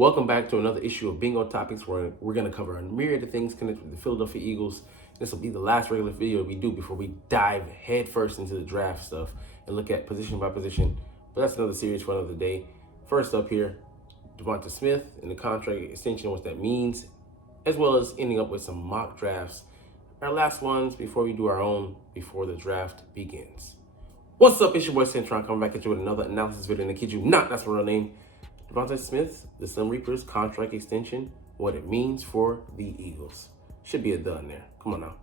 Welcome back to another issue of Bingo Topics where we're going to cover a myriad of things connected with the Philadelphia Eagles. This will be the last regular video we do before we dive headfirst into the draft stuff and look at position by position. But that's another series for another day. First up here, Devonta Smith and the contract extension, what that means, as well as ending up with some mock drafts. Our last ones before we do our own before the draft begins. What's up? It's your boy Cintron coming back at you with another analysis video. And I kid you not, that's my real name. Devonta Smith, the Slim Reapers contract extension, what it means for the Eagles. Should be a done there. Come on now.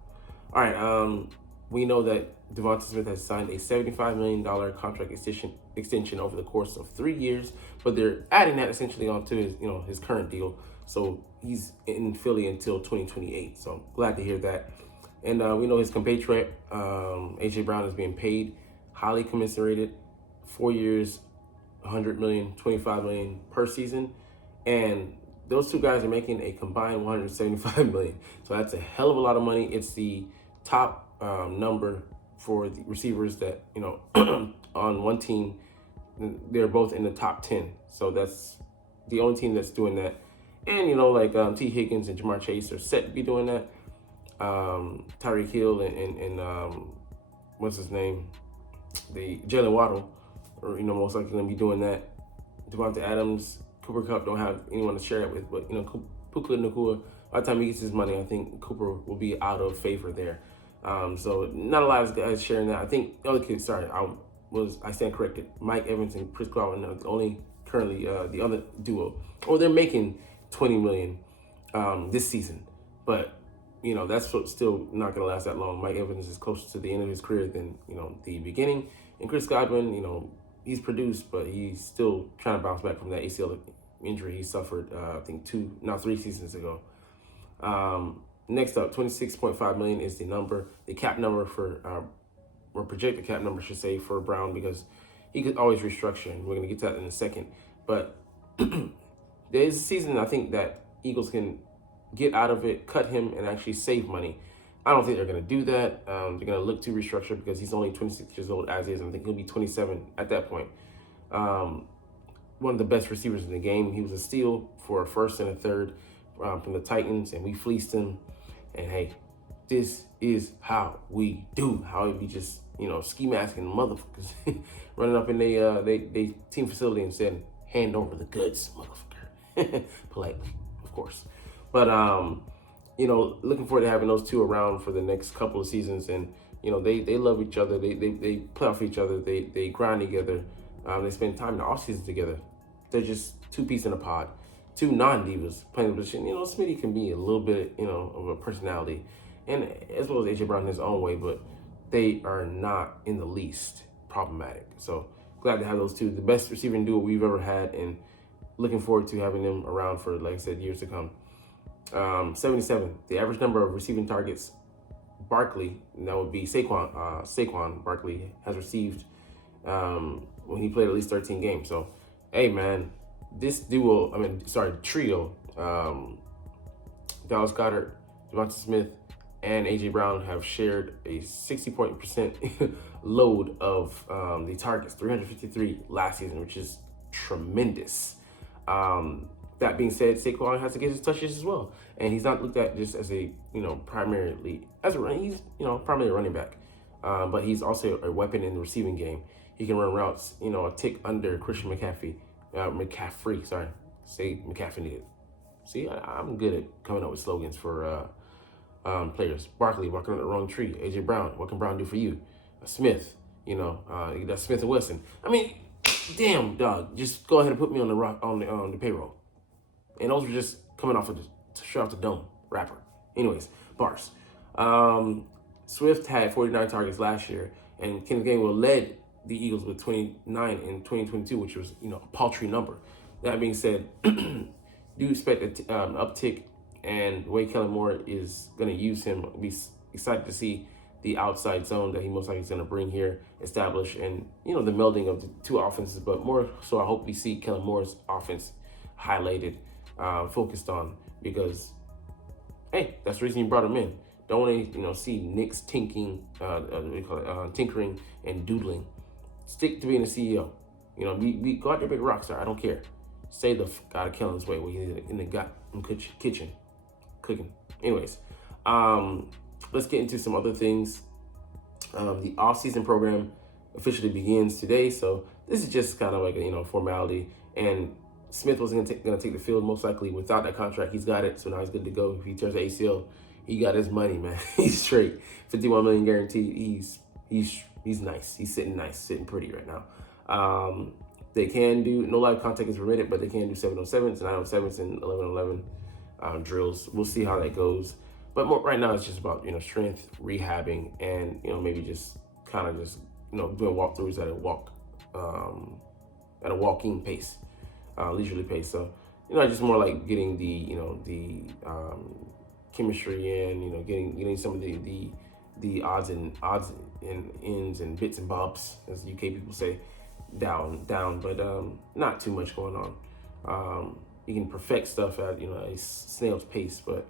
All right, we know that Devonta Smith has signed a $75 million contract extension over the course of 3 years, but they're adding that essentially onto his current deal. So he's in Philly until 2028. So glad to hear that. And we know his compatriot, A.J. Brown, is being paid highly commensurated, 4 years, 100 million, 25 million per season, and those two guys are making a combined 175 million. So that's a hell of a lot of money. It's the top number for the receivers that on one team. They're both in the top 10. So that's the only team that's doing that. And T. Higgins and Jamar Chase are set to be doing that. Tyreek Hill and what's his name, the Jalen Waddle, or most likely going to be doing that. Devonta Adams, Cooper Kupp don't have anyone to share that with, but Puka Nacua, by the time he gets his money, I think Cooper will be out of favor there. So not a lot of guys sharing that. I think the other kids, I stand corrected. Mike Evans and Chris Godwin are only currently the other duo. Or they're making $20 million this season, but that's still not going to last that long. Mike Evans is closer to the end of his career than the beginning, and Chris Godwin, he's produced, but he's still trying to bounce back from that ACL injury he suffered, I think 3 seasons ago. Next up, $26.5 million is the cap number for, or projected cap number, should say, for Brown, because he could always restructure, and we're going to get to that in a second. But there is a season I think that Eagles can get out of it, cut him, and actually save money. I don't think they're going to do that. They're going to look to restructure because he's only 26 years old as is. I think he'll be 27 at that point. One of the best receivers in the game. He was a steal for a first and a third from the Titans, and we fleeced him. And hey, this is how we do. How we just ski masking motherfuckers running up in they team facility and saying, "Hand over the goods, motherfucker," politely, of course. But looking forward to having those two around for the next couple of seasons. And they love each other. They play off each other. They grind together. They spend time in the offseason together. They're just two peas in a pod, two non-divas playing the position. Smitty can be a little bit of a personality, and as well as A.J. Brown in his own way, but they are not in the least problematic. So glad to have those two, the best receiving duo we've ever had, and looking forward to having them around for, like I said, years to come. 77, the average number of receiving targets Barkley, and that would be Saquon Barkley, has received when he played at least 13 games. So, hey man, this trio, Dallas Goedert, Devonta Smith, and A.J. Brown have shared a 60% load of the targets, 353 last season, which is tremendous. That being said, Saquon has to get his touches as well, and he's not looked at just as primarily a running back, but he's also a weapon in the receiving game. He can run routes, a tick under Christian McCaffrey. Sorry, say McCaffrey needed. See, I'm good at coming up with slogans for players. Barkley, walking on the wrong tree. A.J. Brown, what can Brown do for you? Smith, that's Smith and Wesson. I mean, damn, dog, just go ahead and put me on the payroll. And those were just coming off of straight off the dome, rapper. Anyways, bars. Swift had 49 targets last year, and Kenneth Gainwell led the Eagles with 29 in 2022, which was a paltry number. That being said, do expect an uptick, and the way Kellen Moore is going to use him, be excited to see the outside zone that he most likely is going to bring here, establish, and the melding of the two offenses. But more so, I hope we see Kellen Moore's offense highlighted, focused on, because hey, that's the reason you brought him in. Don't want to see Knicks tinkering and doodling. Stick to being a CEO. Go out there, big rock star. I don't care. Stay the fuck out of Kellen's way when he's in the kitchen cooking. Anyways, let's get into some other things. The off-season program officially begins today, so this is just kind of like a formality. And Smith wasn't gonna take the field most likely without that contract. He's got it, so now he's good to go. If he tears the ACL, he got his money, man. He's straight. $51 million guaranteed. He's nice. He's sitting nice, sitting pretty right now. They can do no live contact is permitted, but they can do 7-on-7s, 9-on-7s, and 11-on-11 drills. We'll see how that goes. But right now, it's just about strength, rehabbing, and maybe just kind of doing walkthroughs at a walking pace, leisurely pace. So just more like getting the chemistry in, getting some of the odds and ends and bits and bobs, as UK people say, down, but not too much going on. You can perfect stuff at a snail's pace, but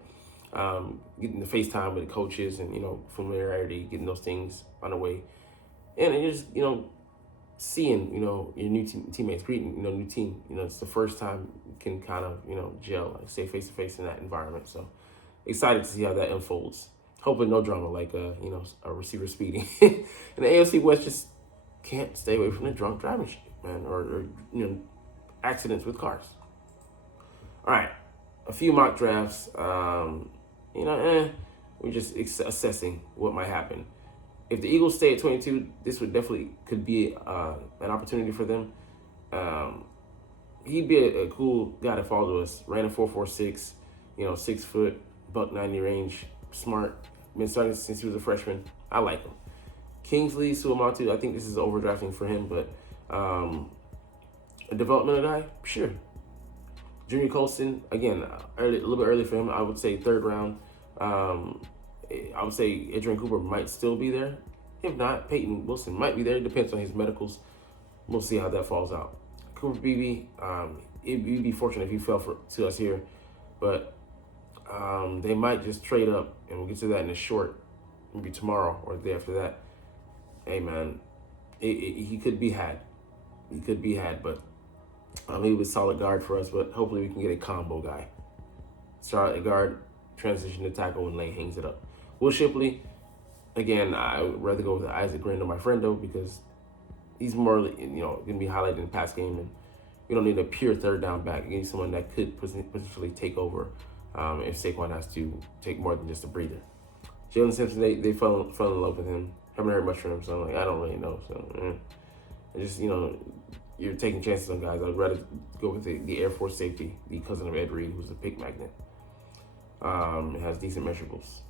getting the FaceTime with the coaches and familiarity, getting those things on the way, and just seeing your new teammates, greeting new team. It's the first time you can kind of gel, like stay face to face in that environment. So excited to see how that unfolds. Hopefully no drama like a receiver speeding. And the AFC West just can't stay away from the drunk driving shit, man, or accidents with cars. All right, a few mock drafts. We're just assessing what might happen. If the Eagles stay at 22, this could be an opportunity for them. He'd be a cool guy to follow us. Ran a 4.46, 6 foot, $190 range, smart. Been starting since he was a freshman. I like him. Kingsley Suamatu, I think this is overdrafting for him, but a developmental guy, sure. Junior Colston, again, a little bit early for him. I would say 3rd round. I would say Adrian Cooper might still be there. If not, Peyton Wilson might be there. It depends on his medicals. We'll see how that falls out. Cooper Beebe, it'd be fortunate if he fell to us here, but they might just trade up, and we'll get to that in a short, maybe tomorrow or the day after that. Hey, man, he could be had. He could be had, but he was solid guard for us, but hopefully we can get a combo guy. Start at guard, transition to tackle when Lane hangs it up. Will Shipley, again, I would rather go with Isaac Grando, my friendo, because he's more, going to be highlighted in the pass game, and we don't need a pure 3rd down back. We need someone that could potentially take over if Saquon has to take more than just a breather. Jalen Simpson, they fell in love with him. Haven't heard much from him, so I'm like, I don't really know. So, just, you're taking chances on guys. I'd rather go with the Air Force safety, the cousin of Ed Reed, who's a pick magnet. It has decent measurables.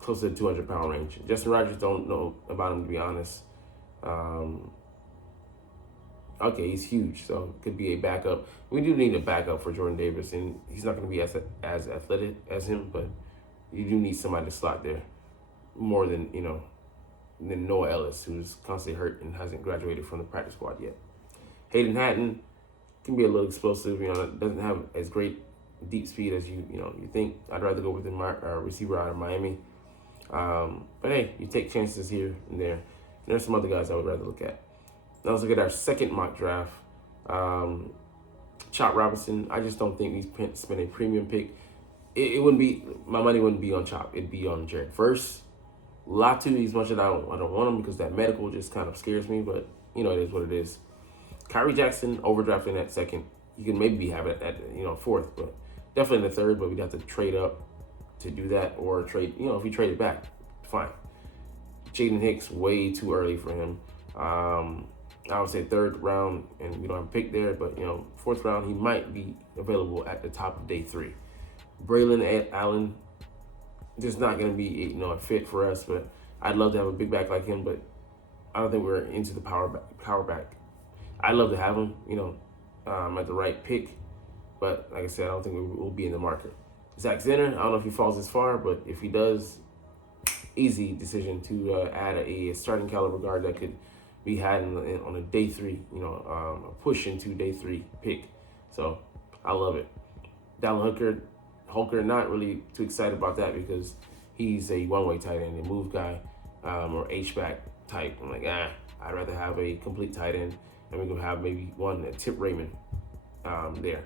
Close to the 200-pound range. Justin Rogers, don't know about him, to be honest. Okay, he's huge, so could be a backup. We do need a backup for Jordan Davis, and he's not going to be as athletic as him, but you do need somebody to slot there more than Noah Ellis, who's constantly hurt and hasn't graduated from the practice squad yet. Hayden Hatton can be a little explosive, doesn't have as great deep speed as you think. I'd rather go with the receiver out of Miami. But hey, you take chances here and there. There's some other guys I would rather look at. Now let's look at our second mock draft. Chop Robinson, I just don't think we spent a premium pick. It wouldn't be, my money wouldn't be on Chop. It'd be on Jared first. Latu, as much as I don't want him because that medical just kind of scares me, but it is what it is. Kyrie Jackson, overdrafting at 2nd. You can maybe have it at 4th, but definitely in the 3rd, but we'd have to trade up to do that, or trade, if we trade it back, fine. Jaden Hicks, way too early for him. I would say 3rd round, and we don't have a pick there, but 4th round, he might be available at the top of day 3. Braylon Allen, just not going to be a fit for us, but I'd love to have a big back like him, but I don't think we're into the power back. I'd love to have him, at the right pick, but like I said, I don't think we'll be in the market. Zach Zenner, I don't know if he falls this far, but if he does, easy decision to add a starting caliber guard that could be had on a day 3, a push into day 3 pick. So I love it. Dallin Holker, not really too excited about that because he's a one-way tight end, a move guy, or H-back type. I'm like, I'd rather have a complete tight end, and we can have maybe one at Tip Raymond. there.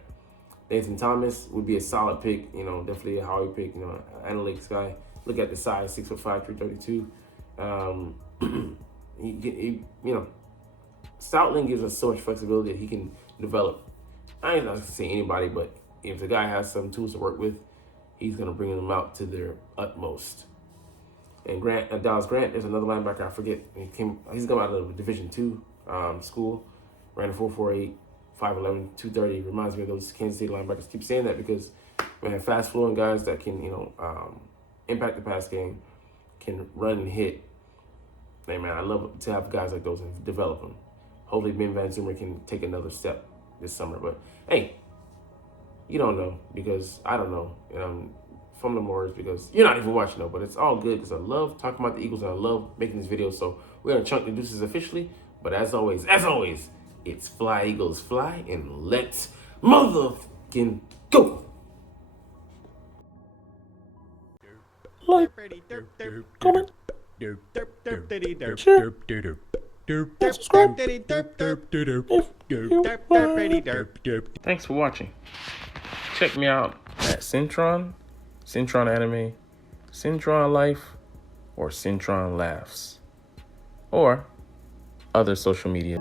Nathan Thomas would be a solid pick, definitely a Howie pick, analytics guy. Look at the size, 6'5", 332. Stoutland gives us so much flexibility that he can develop. I ain't not gonna say anybody, but if the guy has some tools to work with, he's gonna bring them out to their utmost. And Dallas Grant, there's another linebacker, I forget. He's come out of a Division II school, ran a 4.48, 5'11", 230. Reminds me of those Kansas City linebackers. Keep saying that because, man, fast flowing guys that can, impact the pass game, can run and hit. Hey, man, I love to have guys like those and develop them. Hopefully Ben Van Zoomer can take another step this summer. But, hey, you don't know because I don't know. And I'm from the Morris because you're not even watching though. But it's all good because I love talking about the Eagles and I love making this video. So we're going to chunk the deuces officially. But as always, it's fly, Eagles, fly, and let's motherfucking go. Like, comment, share, and subscribe if you Thanks for watching. Check me out at Cintron, Cintron Anime, Cintron Life, or Cintron Laughs, or other social media.